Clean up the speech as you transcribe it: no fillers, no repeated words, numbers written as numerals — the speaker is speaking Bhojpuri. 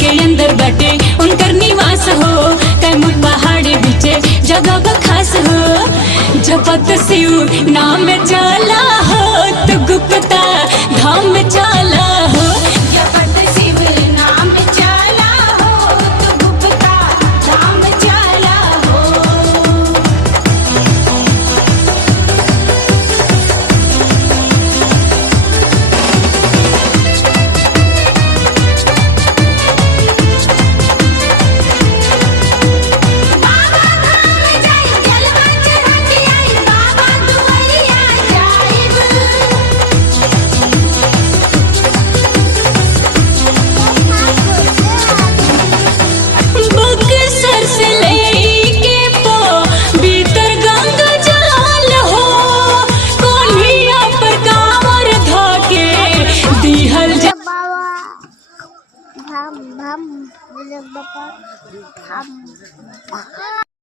के अंदर बटे उनकर निवास हो। कैमूर पहाड़ी बीचे जगह खास हो। जपत शिव नाम चला हो तो गुप्ता धाम चला हो। जपत शिव नाम चला हो तो गुप्ता धाम चला हो। Bam bam, bilang bapak, bam.